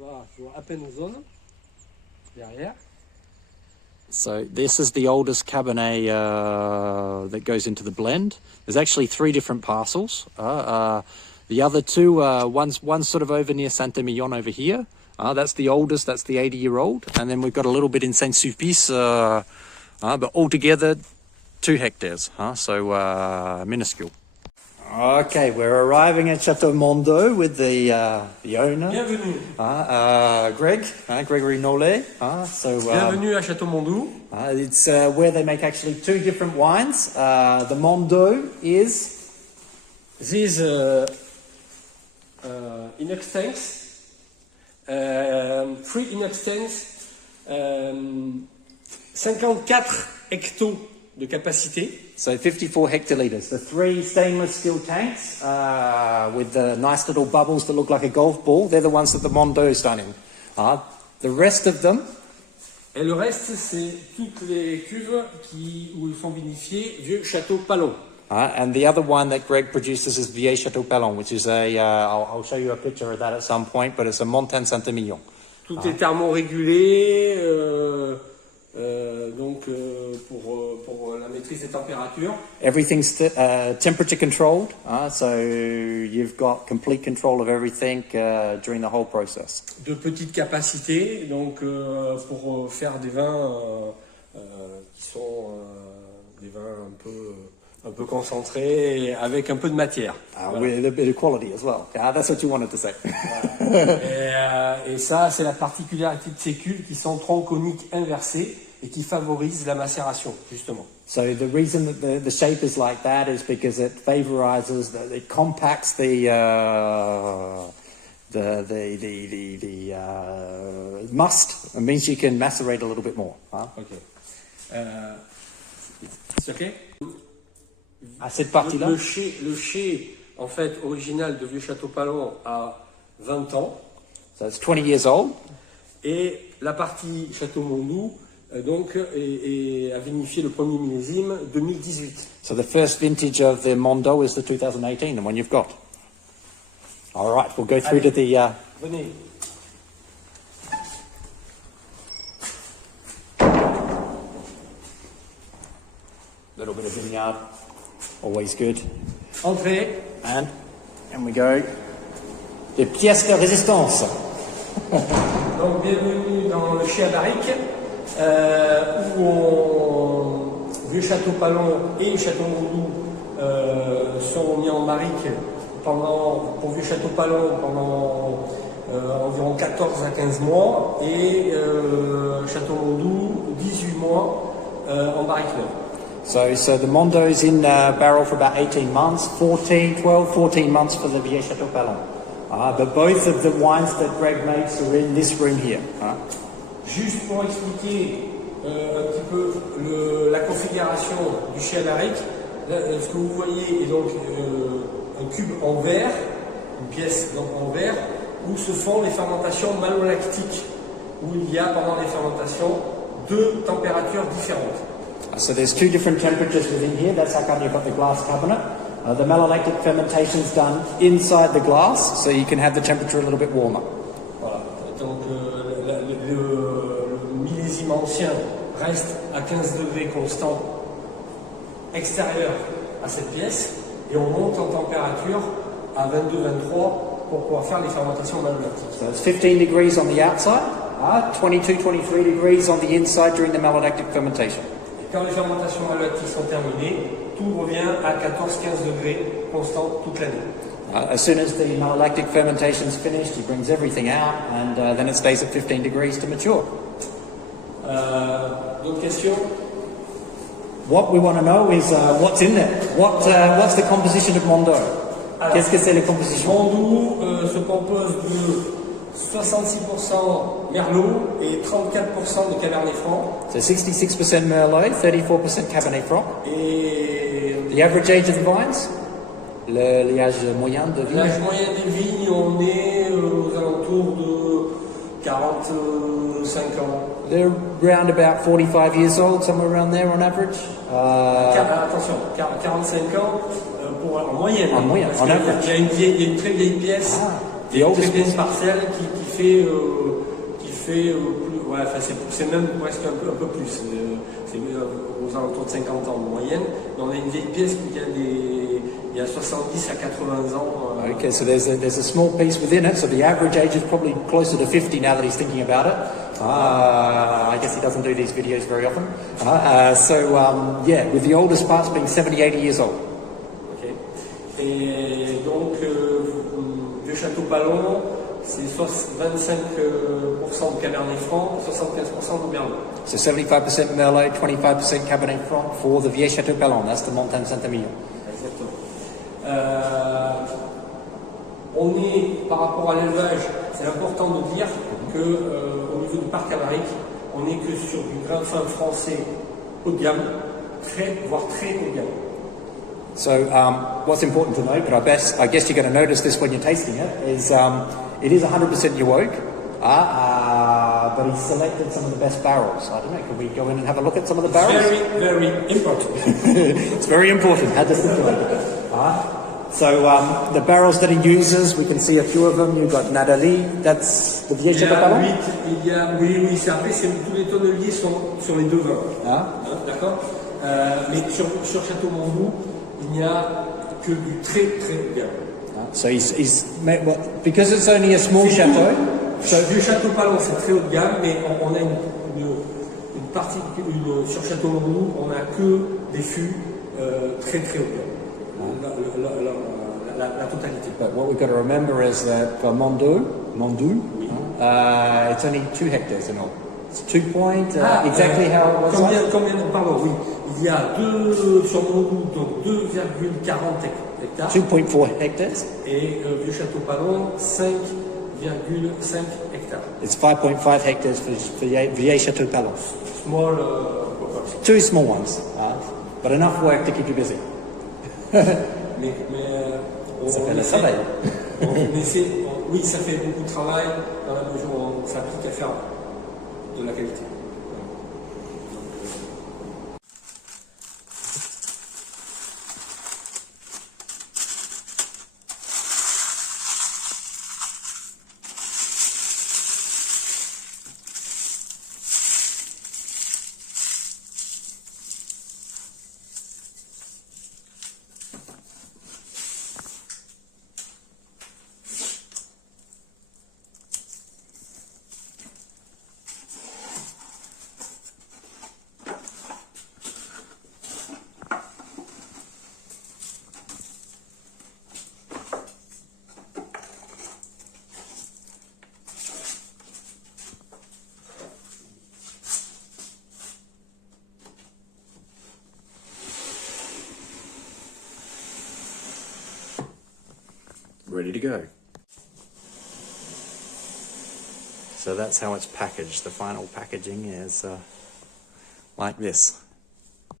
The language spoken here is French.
Voilà, je vois à peine zone derrière. So this is the oldest Cabernet that goes into the blend. There's actually 3 different parcels. The other 2, one's sort of over near Saint-Emilion over here. That's the oldest, that's the 80-year-old. And then we've got a little bit in Saint-Sulpice, but altogether 2 hectares, so minuscule. Okay, we're arriving at Chateau Mondo with the owner. Bienvenue. Gregory Nollet. Bienvenue à Château Mondou. It's where they make actually 2 different wines. The Mondo is... This Inox tanks, 3 Inox tanks, 54 hectos de capacité. So 54 hectolitres. The 3 stainless steel tanks with the nice little bubbles that look like a golf ball. They're the ones that the Mondo is done in. The rest of them... Et le reste, c'est toutes les cuves où ils sont vinifiés vieux Château Palon. And the other one that Greg produces is Vieil Château Palon, which is I'll show you a picture of that at some point, but it's a Montagne Saint-Emilion. Tout est thermorégulé, donc pour la maîtrise des températures. Everything's temperature controlled, so you've got complete control of everything during the whole process. De petites capacités, donc pour faire des vins qui sont des vins un peu concentrés avec un peu de matière. Voilà. With a bit of quality as well. That's what you wanted to say. Et ça, c'est la particularité de ces cuves qui sont tronconiques inversées et qui favorisent la macération, justement. So the reason that the shape is like that is because it favorizes, it compacts the must. It means you can macerate a little bit more. Okay. It's okay. À cette partie-là. Le chai, en fait, original de Vieux Château Palon a 20 ans. So it's 20 years old. Et la partie Château Mondou, donc, a vinifié le premier millésime 2018. So the first vintage of the Mondo is the 2018, the one you've got. All right, we'll go through to the... Venez. Little bit of vineyard, always good. Entrez. And we go. Des pièces de résistance. Donc, bienvenue dans le chai à barrique, Vieux Château Palon et Château Mondou sont mis en barrique pour Vieux Château Palon pendant environ 14 à 15 mois et Château Mondou 18 mois en barrique neuve. So the Mondo is in barrel for about 18 months, 14 months for the Vieil Château Palon. But both of the wines that Greg makes are in this room here. Juste pour expliquer un petit peu la configuration du chai à barrique, ce que vous voyez est donc un cube en verre, une pièce donc en verre, où se font les fermentations malolactiques, où il y a pendant les fermentations 2 températures différentes. So there's 2 different temperatures within here. That's how come you've got the glass cabinet. The malolactic fermentation is done inside the glass, so you can have the temperature a little bit warmer. Voilà. Donc le millésime ancien reste à 15 degrés constant extérieur à cette pièce et on monte en température à 22-23 pour pouvoir faire les fermentations malolactiques. So it's 15 degrees on the outside, 22-23 degrees on the inside during the malolactic fermentation. Quand les fermentations malolactiques sont terminées, tout revient à 14-15 degrés constant toute l'année. As soon as the malolactic fermentation is finished, he brings everything out, and then it stays at 15 degrees to mature. D'autres questions? What we want to know is what's in there. What's the composition of Mondo? Qu'est-ce que c'est la composition? Mondou se compose de 66% Merlot et 34% de Cabernet Franc. So 66% Merlot, 34% Cabernet Franc. Et the average age of the vines? L'âge moyen de vigne? L'âge moyen des vignes, on est aux alentours de 45 ans. They're around about 45 years old, somewhere around there on average. Attention, 45 ans en moyenne. En moyenne, en average. Il y a une très vieille pièce. Des très vieilles parcelles qui fait plus, ouais, enfin c'est même presque un peu plus. C'est aux alentours de 50 ans de moyenne. Mais on a une vieille pièce qui a il y a 70 à 80 ans. Okay, so there's a small piece within it, so the average age is probably closer to 50 now that he's thinking about it. I guess he doesn't do these videos very often. Yeah, with the oldest parts being 70, 80 years old. Okay. Et donc, Vieux Château Palon, c'est 25% de Cabernet Franc, 75% de Merlot. So 75% Merlot, 25% Cabernet Franc for the Vieux Château Palon. That's the Montagne Saint-Emilion. Exactement. On est, par rapport à l'élevage, c'est important de dire que au niveau du parc Alaric, on n'est que sur du grain de fin français haut de gamme, voire très haut de gamme. So what's important to note, but I guess you're going to notice this when you're tasting it, is it is 100% new oak, but he's selected some of the best barrels. I don't know, can we go in and have a look at some of the barrels? Very, very important. It's very important, how to stipulate it. So the barrels that he uses, we can see a few of them. You've got Nadali, that's the Vieux Château Palon. Oui, c'est après, tous les tonneliers sont sur les deux vins. D'accord. Mais sur Château Mondou, il n'y a que du très très haut de gamme. So because it's only a small chateau. Vieux Château Palon, c'est très haut de gamme, mais on a une partie sur Château Mondou, on n'a que des fûts très très haut de gamme. La totalité. But what we've got to remember is that for Mondou, it's only 2 hectares in all. It's 2 point, exactly how it was. Pardon, oui. Il y a sur Mondou, donc 2,40 hectares. 2.4 hectares. Et Vieux Château Palon, 5,5 hectares. It's 5.5 hectares for Vieux Château Palon. Small, 2 small ones, but enough work to keep you busy. Ça fait le travail. Oui, ça fait beaucoup de travail dans la mesure où on s'applique à faire de la qualité. Ready to go. So that's how it's packaged. The final packaging is like this.